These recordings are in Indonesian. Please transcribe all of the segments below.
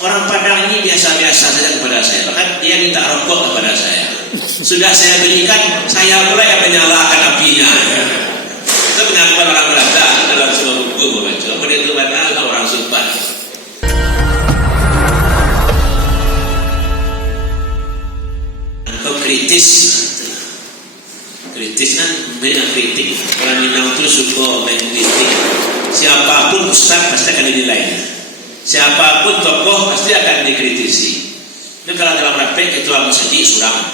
Orang Padang ini biasa-biasa saja kepada saya. Bahkan dia minta rokok kepada saya. Sudah saya berikan, saya pula yang menyalakan apinya. Itu pengakuan orang Belanda dalam sebuah buku membaca. Kemudian itu mana orang Sumbar. Atau kritis kan memberikan kritik. Orang Minang itu suka main kritik. Siapapun ustaz pasti akan dinilai. Siapapun tokoh pasti akan dikritisi. Itu kalau dalam praktek ketua masjid surang,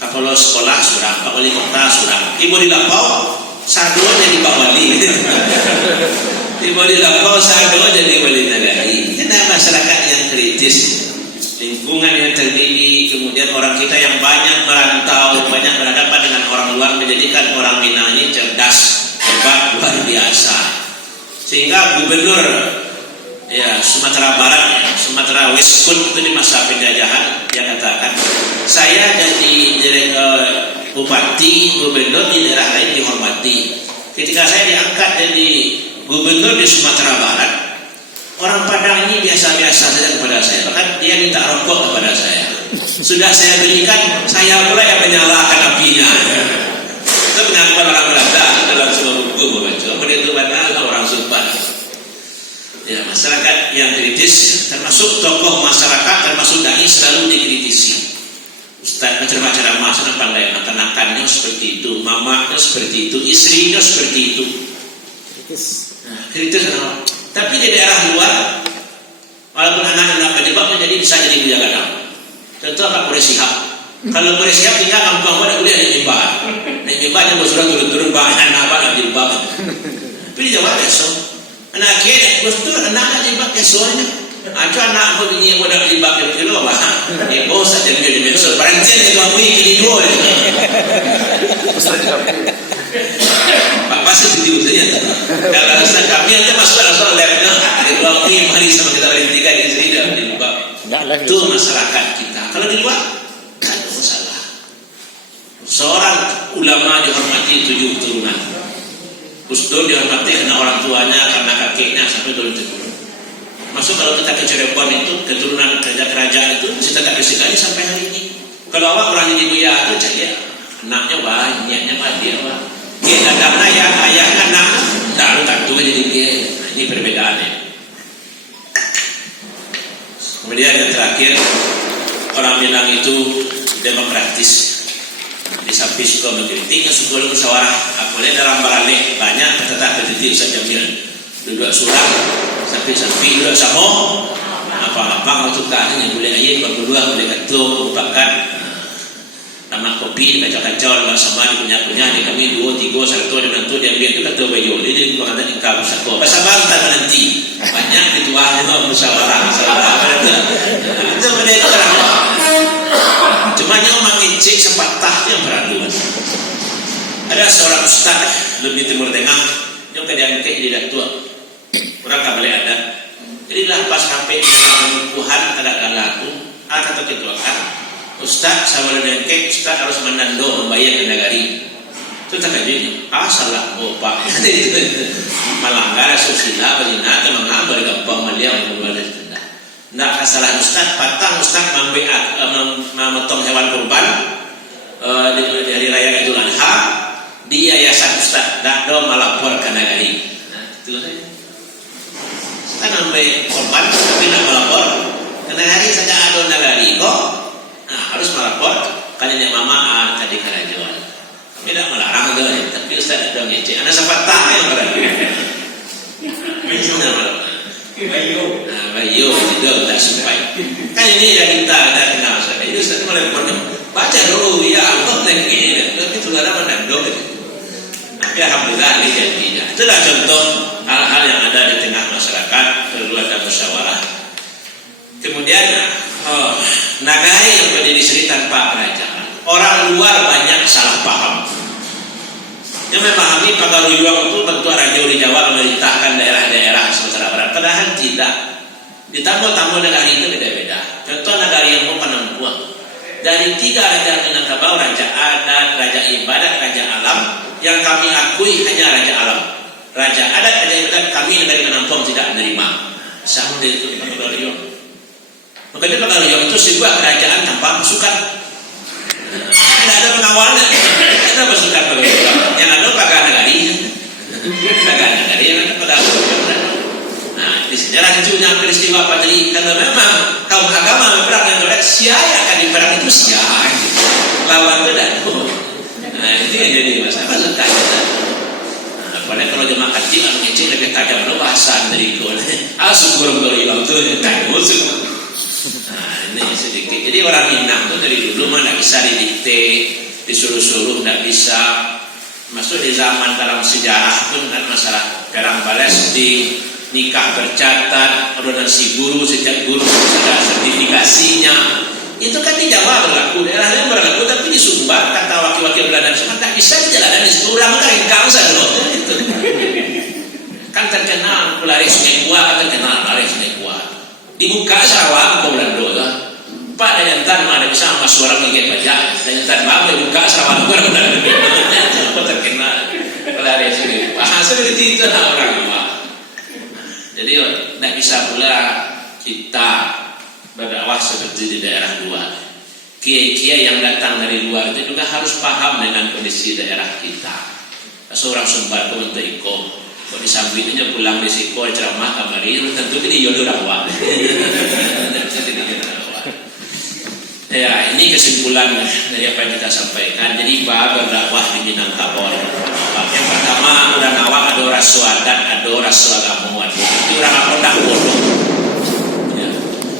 kepala sekolah surang, kepala wali kota surang. Ibu di Lapau satu jadi Pak Wali. Ibu di Lapau satu jadi wali negari. Karena masyarakat yang kritis, lingkungan yang terdidik, kemudian orang kita yang banyak merantau, banyak berhadapan dengan orang luar, menjadikan orang Minang ini cerdas, hebat, luar biasa. Sehingga gubernur Sumatera Barat, Sumatera West itu di masa penjajahan, dia katakan, saya jadi bupati, gubernur di daerah lain dihormati. Ketika saya diangkat jadi gubernur di Sumatera Barat, orang Padang ini biasa-biasa saja kepada saya. Bahkan dia minta rokok kepada saya. Sudah saya berikan, saya pula yang menyalakan apinya. Itu pengakuan orang Belanda dalam sebuah buku membaca. Kemudian itu mana orang Sumbar. Ya, masyarakat yang kritis, termasuk tokoh masyarakat, termasuk dai selalu dikritisi. Ustaz macam-macam ramah, senang pandai, makan-makannya seperti itu, mamanya seperti itu, istrinya seperti itu. Kritis kenapa? Tapi di daerah luar, walaupun anak-anak berdebat menjadi bisa jadi buya gadang. Contoh Pak Pura Sihab. Kalau Pura Sihab tinggal kampung ada kuliah di Mimbar. Di Mimbar yang bersurah turun-turun banyak anak di Mimbar. Tapi di Jawa besok. Anak kira, betul anak jebak kesuanya. Acu anak pun ini mudah jebak kilo bah. Ibu saja jadi besar. Parancen itu aku ini dua. Pak pasti video saja. Kalau kami aja masuk langsung labnya. Itu aku mari sama kita bertiga di sini dan dibuka. Itu masyarakat kita. Kalau di luar, ada masalah. Seorang ulama dihormati 7 turunan. Gusdur dihormati karena orang tuanya, karena kakeknya sampai turun-temurun. Masuk kalau kita ke Cirebon itu keturunan kerajaan itu bisa tak sekali sampai hari ini. Kalau awak orang jadi buya itu cari anaknya banyaknya dia pak. Dia kadang ayah anak tak tua jadi dia. Ini perbedaannya. Kemudian yang terakhir, orang Minang itu demokratis. Di samping suka mengkritiknya, suka bermusyawarah. Aku lihat dalam baralik banyak kata-kata kritik Ustaz Jamil. Duduk surang, sampai-sampai duduk sama. Apa-apa kau suka hanya boleh ayat, berdua boleh ketuk, merupakan nama kopi, kacau-kacau, sama punya di kami 2, 3, 1 dan nanti dia ambil itu kata bayu. Jadi mengatakan ingkau satu. Pasal bantah menanti. Banyak dituahnya musyawarah. Itu mereka orang. Cuma yang mengicik sepatahnya beraduan. Ada seorang ustaz lebih Timur Tengah yang diangkat jadi datua. Orang tak boleh ada. Jadi lah pas sampai di pengukuhan ada laku, ada atau ketuaan. Ustaz sama diangkat, ustaz harus menando membayar ke negari. Itu tak kajian. Salah bapak. Melanggar susila, berzina, atau mengambil gampang melia untuk membalas. Tidak salah ustaz, patang ustaz memotong hewan kurban dari raya Idul Adha di yayasan ustaz, tidak ada melapor ke negari. Itu saja. Ustaz ambil kurban tapi tidak melapor ke negari saja ada negari kok. Harus melapor karena mama tadi kerajaan. Kami tidak melarang itu, tapi ustaz tidak ngecek. Anak sepatah yang berani. Bayu itu tak sampai. Kan ini dah kita dah kenal saja. Itu satu malam pernah baca dulu ya Allah lagi. Tapi sudah menanduk. Tapi alhamdulillah ini jadinya. Itulah contoh hal-hal yang ada di tengah masyarakat perlu ada musyawarah. Kemudian nagari yang berdiri sendiri tanpa kerajaan. Orang luar banyak salah paham. Yang memahami Pagayuang itu bentuk raja di Jawa memerintahkan daerah-daerah Sumatera Barat. Padahal tidak. Di tamu-tamu negara itu beda-beda. Contoh negara yang mau Penampuan. Dari 3 raja Minangkabau, raja adat, raja ibadat, raja alam, yang kami akui hanya raja alam. Raja adat, raja ibadat kami negara Penampuan tidak menerima. Sama itu Pagayuang. Makanya kalau yang itu sebuah kerajaan tanpa pasukan, tidak ada pengawalnya, tidak ada pasukan bagaimana. Yang ada pakai negari yang ada pada pasukan. Nah, di sejarah itu punya peristiwa Padri, karena memang kaum agama berperang yang golek sia akan di perang itu sia, lawan beda. Nah, itu yang jadi masalah tadi. Padahal kalau jemaah kecil atau kecil lebih tajam lo bahasan dari gol. Syukur kalau hilang tuh tajam musuh. Nah ini sedikit. Jadi orang Minang tuh dari dulu mah nggak bisa didikte, disuruh-suruh nggak bisa. Masuk di zaman dalam sejarah pun kan masalah perang balestik, nikah bercatat, ordonansi guru sejak guru sudah sertifikasinya. Itu kan di Jawa berlaku, daerah lain berlaku, tapi di Sumba kata wakil-wakil Belanda semua tak bisa dijalankan di situ. Orang mereka saja loh. Kan terkenal pelari Sungai Kuat, terkenal pelari Sungai Kuat. Dibuka Sarawak ke Belanda lah. Pak Dayantan ada bisa sama suara ngigit pajak. Dayantan bang dibuka Sarawak ke Belanda. Itu terkenal pelari Sungai Kuat. Seperti itu lah orang tua. Jadi tidak bisa pula kita berdakwah seperti di daerah luar. Kiai-kiai yang datang dari luar itu juga harus paham dengan kondisi daerah kita. Seorang Sumbar pun untuk ikut. Kalau di sampingnya pulang di Siko ceramah kamari, tentu ini yodoh dakwah. Ya, ini kesimpulan dari apa yang kita sampaikan. Jadi berdakwah di Minangkabau. Yang pertama, udah nawak ada orang suadat, ada orang suagamuan. Itu orang apa tak bodoh.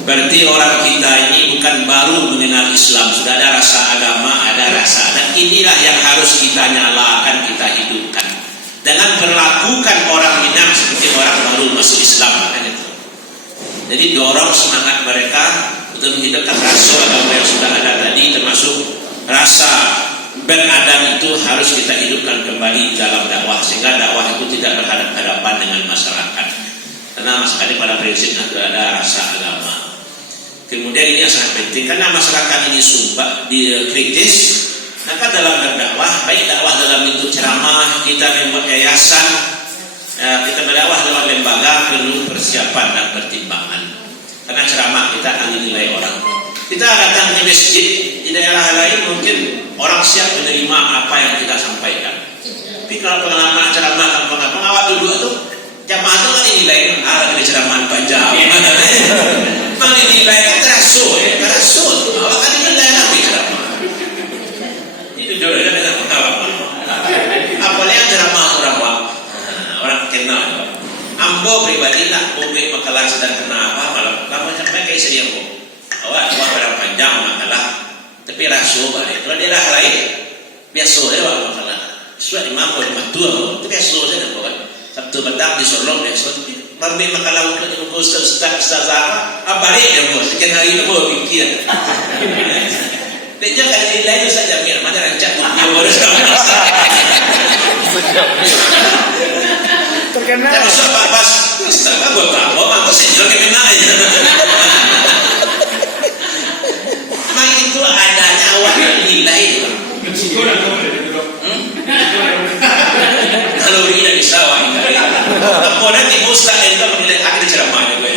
Berarti orang kita ini bukan baru mengenal Islam, sudah ada rasa agama, ada rasa, dan inilah yang harus kita nyalakan, kita hidupkan. Dengan perlakukan orang Minang seperti orang baru masuk Islam, kan itu. Jadi dorong semangat mereka untuk menghidupkan rasa agama yang sudah ada tadi, termasuk rasa beradab itu harus kita hidupkan kembali dalam dakwah, sehingga dakwah itu tidak berhadapan-hadapan dengan masyarakat. Karena masyarakat pada prinsipnya itu ada rasa agama. Kemudian ini yang sangat penting karena masyarakat ini sumpah kritis, maka dalam berdakwah, baik dakwah dalam bentuk ceramah, kita membuat yayasan, kita berdakwah lewat lembaga perlu persiapan dan pertimbangan. Karena ceramah kita akan dinilai orang. Kita datang di masjid di daerah lain mungkin orang siap menerima apa yang kita sampaikan. Tapi kalau pengalaman ceramah pengawal dulu itu jamaah itu kan dinilai ada ceramah panjang. Mang dinilai kan terasut. Awak kan dinilai nabi ceramah. Itu jodohnya dengan pengalaman. Apalagi ceramah orang kenal. Ambo pribadi tak publik makalah sedang kena apa malam. Lama sampai kayak sedih ambo. Awak berapa panjang makalah. Tapi rasul balik. Kalau daerah lain biasa ya awak makalah. Sudah imam boleh matur. Itu biasa saja ambo kan. Sabtu petang di Solo biasa. Mami makalah untuk jemput ustaz apa? Balik dia bos. Sekian hari itu bawa pikir. Dan jangan dinilai itu saja mir. Mana rancak dia baru sama. Terkenal. Tapi soal pas ustaz kan buat apa? Aku sendiri kemenang aja. Mak itu adanya awak nilai itu. Kalau ini dari sawah ini. Kemudian di ustaz itu menilai akhir ceramahnya gue.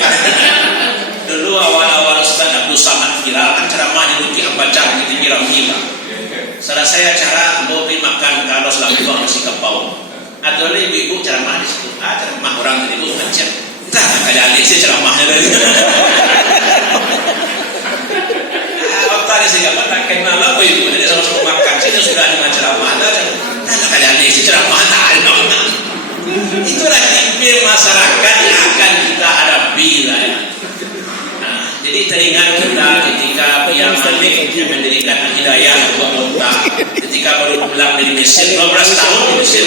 Dulu awal-awal Ustaz Abdul Samad viral kan ceramahnya Luki Ambacang gitu nyiram-nyiram. Salah saya cara mau beli makan kalau selagi bang masih kepau. Ada ibu-ibu ceramah di situ. Ceramah orang dari ibu macam. Entah ada adik saya ceramahnya dari. Waktu ada saya dapat tak kenal apa ibu. Jadi sama-sama makan. Saya sudah ada ceramah. Entah ada adik saya ceramah tak ada. Itulah tipe masyarakat yang akan kita hadapi lah ya. Nah, jadi teringat kita ketika yang Malik yang mendirikan Al-Hidayah buat kota, ketika baru pulang dari Mesir 12 tahun di Mesir.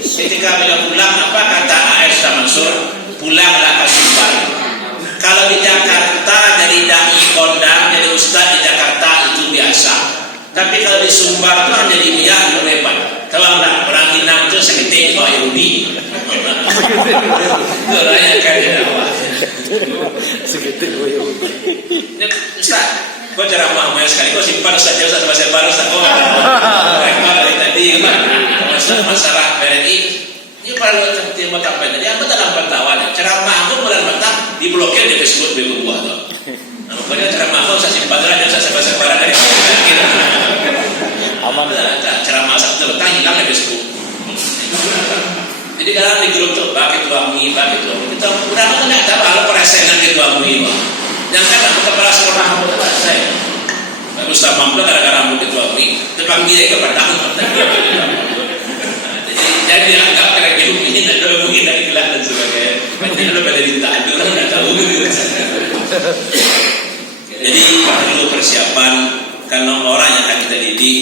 Ketika beliau pulang apa kata A.S. Mansur, pulanglah ke Sumbar. Kalau di Jakarta jadi dai kondang, jadi ustaz di Jakarta itu biasa. Tapi kalau di Sumbar itu hanya di Biak itu hebat. Kalau enggak orang Minang itu seketik bawa Yahudi. Itu rayakan dakwah. Seketik bawa Yahudi. Ustaz, kau ceramah banyak sekali. Kau simpan saja Ustaz bahasa baru Ustaz. Oh, mereka dari tadi masalah BRI. Ini perlu terima kapan tadi. Apa dalam pertawan? Ceramah aku bulan petang diblokir di Facebook buah tuh. Pokoknya ceramah kau saya simpan aja, saya sebar-sebar dari kira. Aman lah. Ceramah satu letak hilang ya besok. Jadi kalau di grup tuh, bagi tuangi, kita udah nggak tahu kalau perasaan ke tuangi, yang kan kepala sekolah kamu tuh saya. Ustaz Mampu gara-gara rambut itu awi, terpanggil dia kepada aku. Jadi dianggap kira-kira ini ada mungkin dari gelar dan sebagainya. Macam ada pada ditahan orang nggak tahu. Jadi perlu persiapan karena orang yang akan kita didik,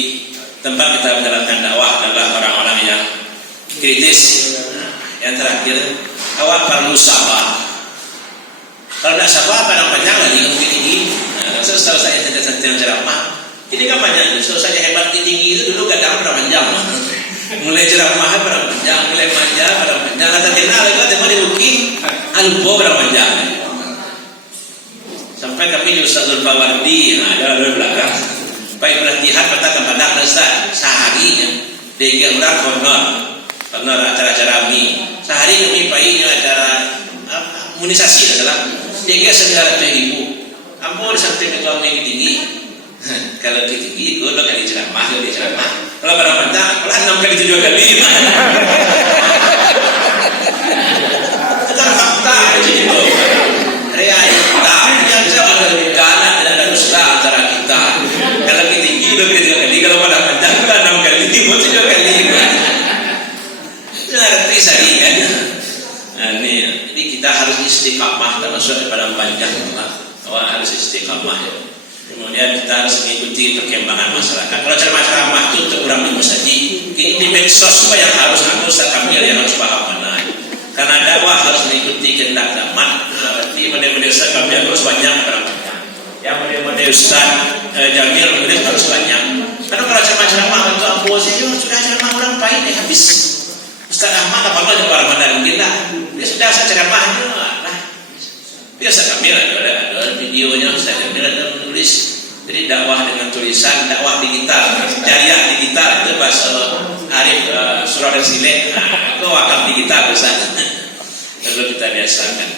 tempat kita menjalankan dakwah adalah orang-orang yang kritis. Yang terakhir, awak perlu sabar. Kalau tidak sabar, padang panjang lagi mungkin ini. Setelah saya tidak ceramah, ini kan banyak. Setelah saya hebat tinggi itu dulu kadang pada panjang. Mulai ceramah pada panjang, mulai panjang pada panjang. Latar kenal itu tema di bukit, albo pada panjang. Sampai kami di Ustazul Bawardi, ada di belakang. Baik pelatihan pada kepadang Ustaz sehari dia orang honor acara-acara kami. Sehari kami bayi acara imunisasi adalah dia 900.000. Ambo di samping ketua yang tinggi. Kalau tinggi, gue 2 kali ceramah, Kalau pada panjang, kalau 6 kali 7 kali. Itu kan fakta, jadi itu. Realita yang bisa menentukan ada dusta antara kita. Kalau tinggi, 2 kali 3 kali. Kalau pada panjang, 6 kali, 7 kali. Itu arti saya kan. Jadi kita harus istiqamah termasuk pada panjang. Harus istiqamah ya. Kemudian kita harus mengikuti perkembangan masyarakat. Kalau ceramah itu untuk orang minggu saja. Ini di medsos yang harus Ustaz Kamil yang harus paham mana. Karena dakwah harus mengikuti kehendak zaman. Berarti model-model Ustaz Kamil harus banyak orang. Yang model-model Ustaz Jamil harus banyak. Karena kalau ceramah itu ambo saja sudah ceramah orang baik habis. Ustaz Ahmad apa-apa juga Ramadan mungkin lah. Dia sudah saya ceramah itu lah. Biasa kami ada videonya, saya ada menulis. Jadi dakwah dengan tulisan, dakwah digital, jariah digital itu bahasa Arif Surah dan Silek. Itu wakaf digital biasanya. Perlu kita biasakan.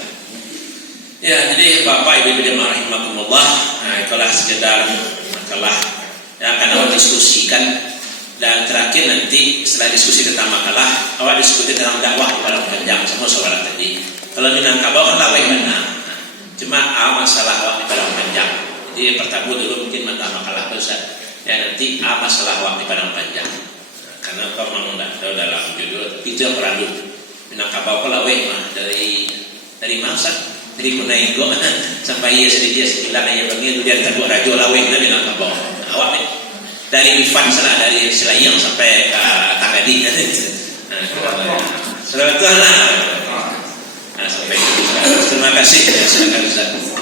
Ya, jadi Bapak Ibu jemaah rahimakumullah, itulah sekedar makalah yang akan awak diskusikan. Dan terakhir nanti setelah diskusi tentang makalah, awak diskusi tentang dakwah pada panjang semua saudara tadi. Kalau Minangkabau kan lawai mana? Cuma masalah waktu padang panjang. Jadi pertama dulu mungkin makalah besar. Ya nanti masalah waktu padang panjang. Karena kau memang tidak tahu dalam judul itu yang perlu. Minangkabau kalau mah dari masa dari Kunaigo sampai ia sedikit sembilan ayah bagi itu dia kedua rajo laweh dari Minangkabau. Awak dari Ivan sana dari Selayang sampai ke Tangadi. Selamat sampai terima kasih. Silakan Ustaz.